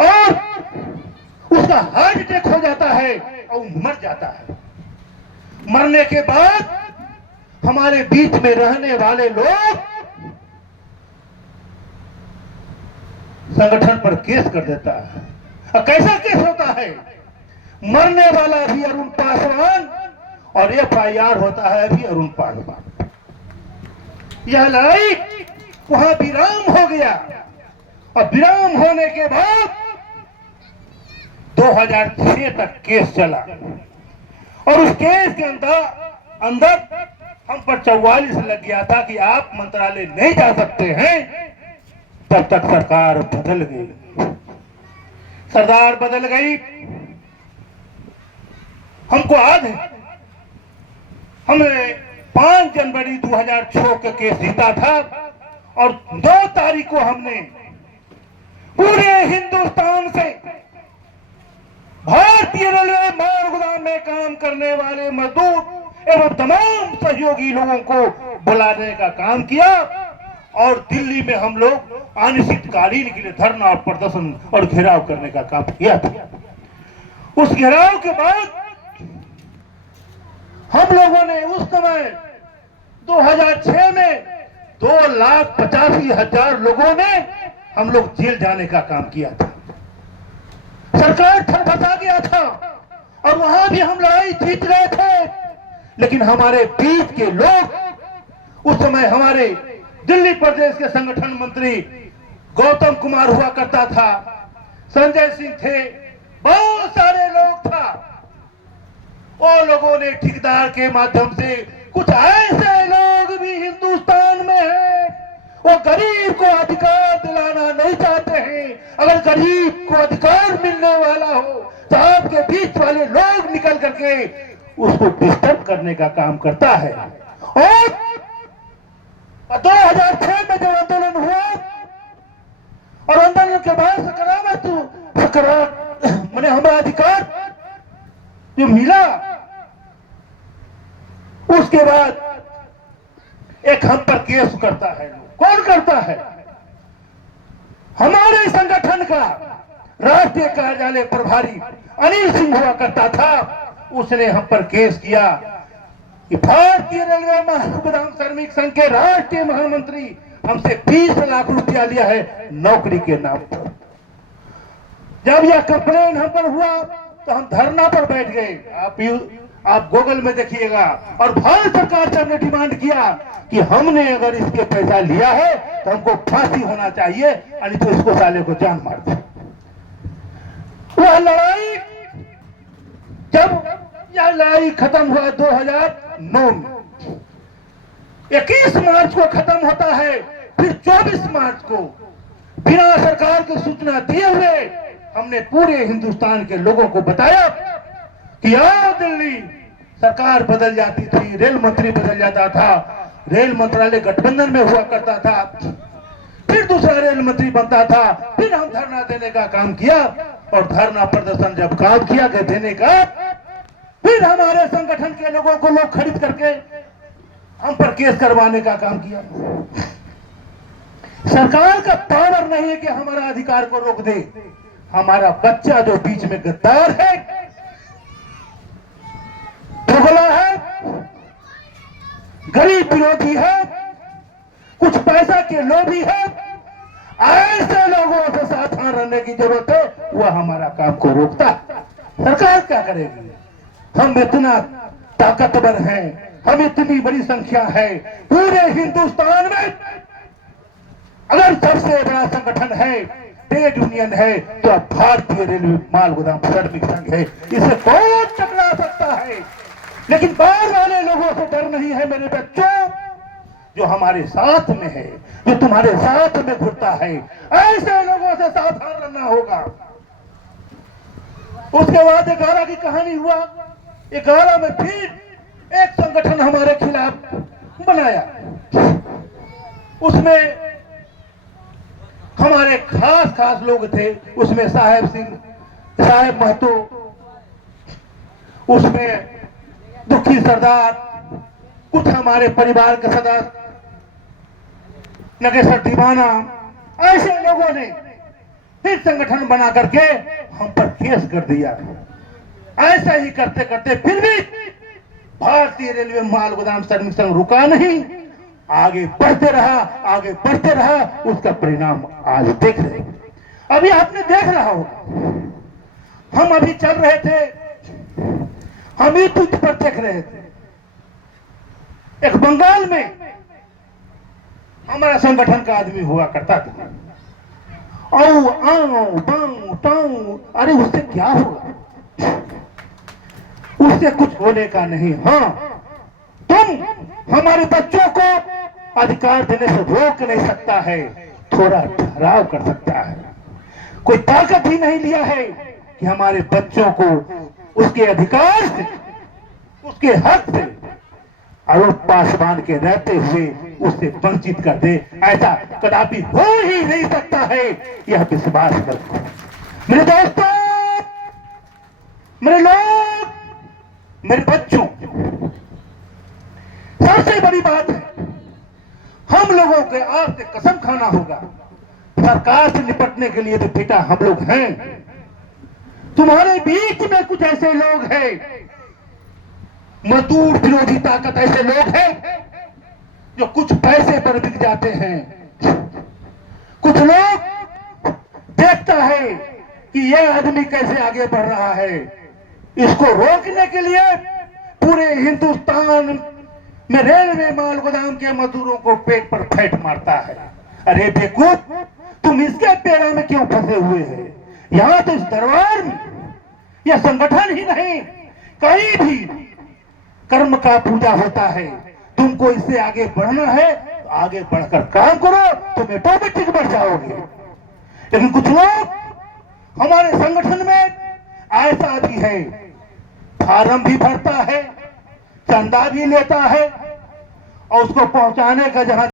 और उसका heart attack हो जाता है और मर जाता है। मरने के बाद हमारे बीच में रहने वाले लोग संगठन पर केस कर देता है। और कैसा केस होता है? मरने वाला भी अरुण पासवान और FIR होता है भी अरुण पासवान। यह लड़ाई वहां विराम हो गया और विराम होने के बाद 2006 तक केस चला और उस केस के अंदर हम पर 44 लग गया था कि आप मंत्रालय नहीं जा सकते हैं। तब तक सरकार बदल गई, सरदार बदल गई। हमको याद है हमने 5 जनवरी 2006 का केस जीता था और 2 तारीख को हमने पूरे हिंदुस्तान से भारतीय रेलवे माल गोदाम में काम करने वाले मजदूर एवं तमाम सहयोगी लोगों को बुलाने का काम किया और दिल्ली में हम लोग अनिश्चितकालीन के लिए धरना और प्रदर्शन और घेराव करने का काम किया था। उस घेराव के बाद हम लोगों ने उस समय 2006 में 2,85,000 लोगों ने हम लोग जेल जाने का काम किया था। सरकार ठनठसा गया था और वहां भी हम लड़ाई जीत गए थे, लेकिन हमारे बीच के लोग उस समय हमारे दिल्ली प्रदेश के संगठन मंत्री गौतम कुमार हुआ करता था, संजय सिंह थे, बहुत सारे लोग था। वो लोगों ने ठेकेदार के माध्यम से कुछ ऐसे लोग भी हिंदुस्तान में हैं, वो गरीब को अधिकार दिलाना नहीं चाहते हैं। अगर गरीब को अधिकार मिलने वाला हो तो आपके बीच वाले लोग निकल करके उसको डिस्टर्ब करने का काम करता है। और 2006 में जब आंदोलन हुआ और आंदोलन के बाद मैंने हमारा अधिकार जो मिला, उसके बाद एक हम पर केस करता है। कौन करता है? हमारे संगठन का राष्ट्रीय कार्यालय प्रभारी अनिल सिंह हुआ करता था। उसने हम पर केस किया कि भारतीय रेलवे माल गोदाम श्रमिक संघ के राष्ट्रीय महामंत्री हमसे 20 लाख रुपया लिया है नौकरी के नाम पर। जब यह कंप्लेन हम पर हुआ तो हम धरना पर बैठ गए। आप गूगल में देखिएगा। और भारत सरकार से हमने डिमांड किया कि हमने अगर इसके पैसा लिया है तो हमको फांसी होना चाहिए, नहीं तो इसको साले को जान मार दो। वह लड़ाई जब यह लड़ाई खत्म हुआ 2009 में, 21 मार्च को खत्म होता है। फिर 24 मार्च को बिना सरकार को सूचना दिए हुए हमने पूरे हिंदुस्तान के लोगों को बताया कि आओ दिल्ली। सरकार बदल जाती थी, रेल मंत्री बदल जाता था, रेल मंत्रालय गठबंधन में हुआ करता था, फिर दूसरा रेल मंत्री बनता था। फिर हम धरना देने का काम किया और धरना प्रदर्शन जब काम किया गया देने का, फिर हमारे संगठन के लोगों को लोग खरीद करके हम पर केस करवाने का काम किया। सरकार का पावर नहीं है कि हमारा अधिकार को रोक दे। हमारा बच्चा जो बीच में गद्दार है, दोगला है, गरीब विरोधी है, कुछ पैसा के लोभी है, ऐसे लोगों से सावधान रहने की जरूरत है। वह हमारा काम को रोकता है। सरकार क्या करेगी? हम इतना ताकतवर हैं, हम इतनी बड़ी संख्या है पूरे हिंदुस्तान में। अगर सबसे बड़ा संगठन है, ट्रेड यूनियन है, तो अब भारतीय रेलवे माल गोदाम श्रमिक संघ है। इसे कौन टकरा सकता है? लेकिन बाहर वाले लोगों से डर नहीं है मेरे बच्चों, जो हमारे साथ में है, जो तुम्हारे साथ में घुटता है, ऐसे लोगों से सावधान रहना होगा। उसके बाद 11 की कहानी हुआ। 11 में फिर एक संगठन हमारे खिलाफ बनाया। उसमें हमारे खास लोग थे। उसमें साहेब महतो, उसमें दुखी सरदार, कुछ हमारे परिवार के सदस्य, नगेश्वर दीवाना, ऐसे लोगों ने फिर संगठन बना करके हम पर केस कर दिया। ऐसा ही करते करते फिर भी भारतीय रेलवे माल गोदाम श्रमिक संघ रुका नहीं, आगे बढ़ते रहा, आगे बढ़ते रहा। उसका परिणाम आज देख रहे हैं। अभी आपने देख रहा होगा, हम अभी चल रहे थे, हम ही तुझ पर देख रहे थे। एक बंगाल में हमारा संगठन का आदमी हुआ करता था, आओ आओ बाऊ टाऊ, अरे उससे क्या होगा, उससे कुछ होने का नहीं। हाँ, तुम हमारे बच्चों को अधिकार देने से रोक नहीं सकता है, थोड़ा ठहराव कर सकता है। कोई ताकत ही नहीं लिया है कि हमारे बच्चों को उसके अधिकार से, उसके हक से आरोप पासवान के रहते हुए उससे वंचित कर दे। ऐसा कदापि हो ही नहीं सकता है, यह विश्वास रखो। मेरे दोस्तों, मेरे लोग, मेरे बच्चों, सबसे बड़ी बात है, हम लोगों के आज से कसम खाना होगा। सरकार से निपटने के लिए तो बेटा हम लोग हैं। तुम्हारे बीच में कुछ ऐसे लोग हैं, मजदूर विरोधी ताकत, ऐसे लोग हैं जो कुछ पैसे पर बिक जाते हैं। कुछ लोग देखता है कि यह आदमी कैसे आगे बढ़ रहा है, इसको रोकने के लिए पूरे हिंदुस्तान में रेलवे माल गोदाम के मजदूरों को पेट पर फेंट मारता है। अरे बेवकूफ, तुम इसके पेड़ा में क्यों फंसे हुए हैं? यहां तो इस दरबार में यह संगठन ही नहीं, कहीं भी कर्म का पूजा होता है। तुमको इससे आगे बढ़ना है तो आगे बढ़कर काम करो, तुम ऑटोमेटिक बढ़ जाओगे। लेकिन कुछ लोग हमारे संगठन में ऐसा भी है, फार्म भी भरता है, चंदा भी लेता है और उसको पहुंचाने का जहां